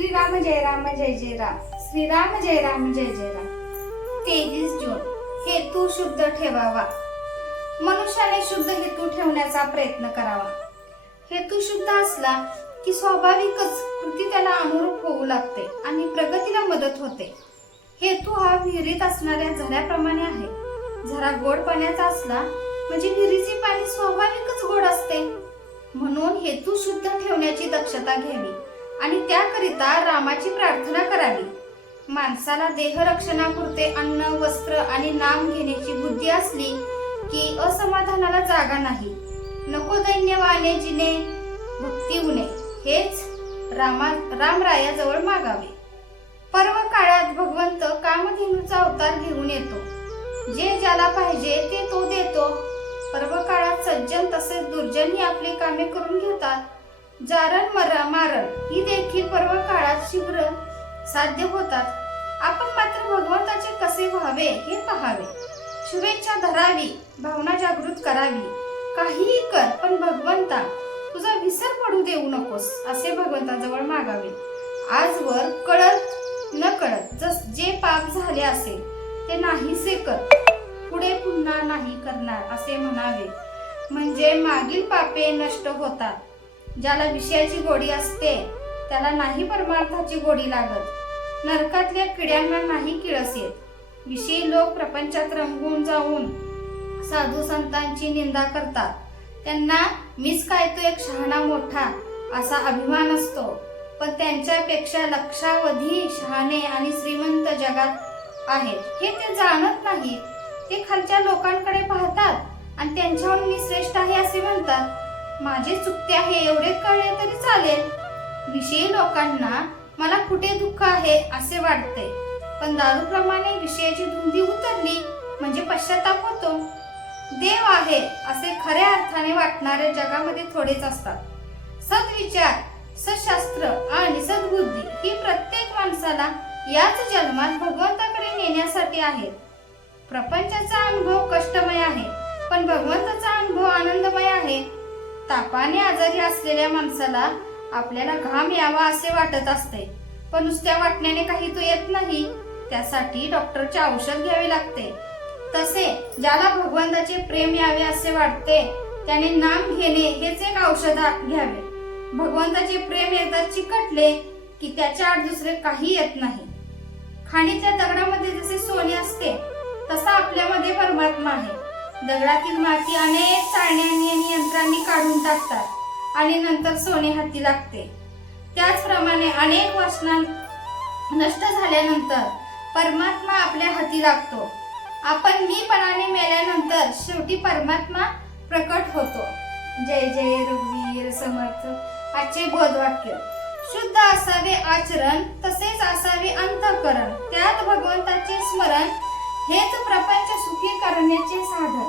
श्रीराम जय राम जय जय राम. श्रीराम जय राम जय जय राम. तेवीस जून हेतू शुद्ध ठेवावा. मनुष्याने शुद्ध हेतू ठेवण्याचा प्रयत्न करावा. हेतू शुद्ध असला की स्वाभाविकच कृती त्याला अनुरूप होऊ लागते आणि प्रगतीला मदत होते. हेतू हा विहिरीत असणाऱ्या झऱ्याप्रमाणे आहे. झरा गोड पाण्याचा असला म्हणजे विहिरीचे पाणी स्वाभाविकच गोड असते. म्हणून हेतू शुद्ध ठेवण्याची दक्षता घ्यावी. आणि त्याकरिता रामाची प्रार्थना करावी. माणसाला देहरक्षणापुरते अन्न वस्त्र आणि नाम घेण्याची बुद्धी असली की असमाधानाला जागा नाही. नको दैन्यवाने जिने भक्ती उणे हेच रामा रामरायाजवळ मागावे. पर्व काळात भगवंत कामधेनूचा अवतार घेऊन येतो. जे ज्याला पाहिजे ते तो देतो. पर्व काळात सज्जन तसेच दुर्जनही आपली कामे करून घेतात. जारण मरा मारण ही देखील पर्व काळात शीघ्र साध्य होतात. आपण मात्र भगवंताचे कसे व्हावे हे पहावे. शुभेच्छा धरावी भावना जागृत करावी. काहीही कर पण भगवंता तुझा विसर पडू देऊ नकोस असे भगवंताजवळ मागावे. आजवर कळत न कळत जस जे पाप झाले असेल ते नाहीसे कर. पुढे पुन्हा नाही करणार असे म्हणावे. म्हणजे मागील पापे नष्ट होतात. ज्याला विषयाची गोडी असते त्याला नाही परमार्थाची गोडी लागत. नरकातल्या किड्यांना नाही किळस येत. विषयी लोक प्रपंचात रंगून जाऊन साधू संतांची निंदा करतात. त्यांना मीच काय तो एक शहाणा मोठा असा अभिमान असतो. पण त्यांच्यापेक्षा लक्षावधी शहाणे आणि श्रीमंत जगात आहेत. हे ते जाणत नाहीत ते खालच्या लोकांकडे पाहतात आणि त्यांच्याहून मी श्रेष्ठ आहे असे म्हणतात. माझे चुकते आहे एवढे कळले तरी चालेल. विषयी लोकांना मला कुठे दुःख आहे असे वाटते. पण दारूप्रमाणे विषयाची धुंदी उतरली म्हणजे पश्चाताप होतो. देव आहे असे खऱ्या अर्थाने वाटणारे जगामध्ये थोडेच असतात. सद्विचार सशास्त्र आणि सद्बुद्धी ही प्रत्येक माणसाला याच जन्मात भगवंताकडे नेण्यासाठी आहेत प्रपंचाचा अनुभव कष्टमय आहे पण भगवंताचा अनुभव आनंदमय आहे. तापाने आजारी असलेल्या माणसाला आपल्याला घाम यावा असे वाटत असते. पण नुसत्या वाटण्याने काही तो येत नाही त्यासाठी डॉक्टरचे औषध घ्यावे लागते. तसे ज्याला भगवंताचे प्रेम यावे असे वाटते त्याने नाम घेणे हेच एक औषध घ्यावे. भगवंताचे प्रेम एकदा चिकटले की त्याच्या आड दुसरे काही येत नाही. खाणीच्या दगडामध्ये जसे सोने असते तसा आपल्यामध्ये परमात्मा आहे. दगडातील माती अनेक चाळण्यांनी आणि यंत्रांनी काढून टाकतात आणि नंतर सोने हाती लागते. त्याचप्रमाणे अनेक वचना नष्ट झाल्यानंतर परमात्मा आपल्या हाती लागतो. आपण मीपणाने मेल्यानंतर शेवटी परमात्मा प्रकट होतो. जय जय रघुवीर समर्थ. आजचे बोधवाक्य. शुद्ध असावे आचरण तसेच असावे अंतःकरण. त्यात भगवंताचे स्मरण हेच प्रपंच सुखी करण्याचे साधन.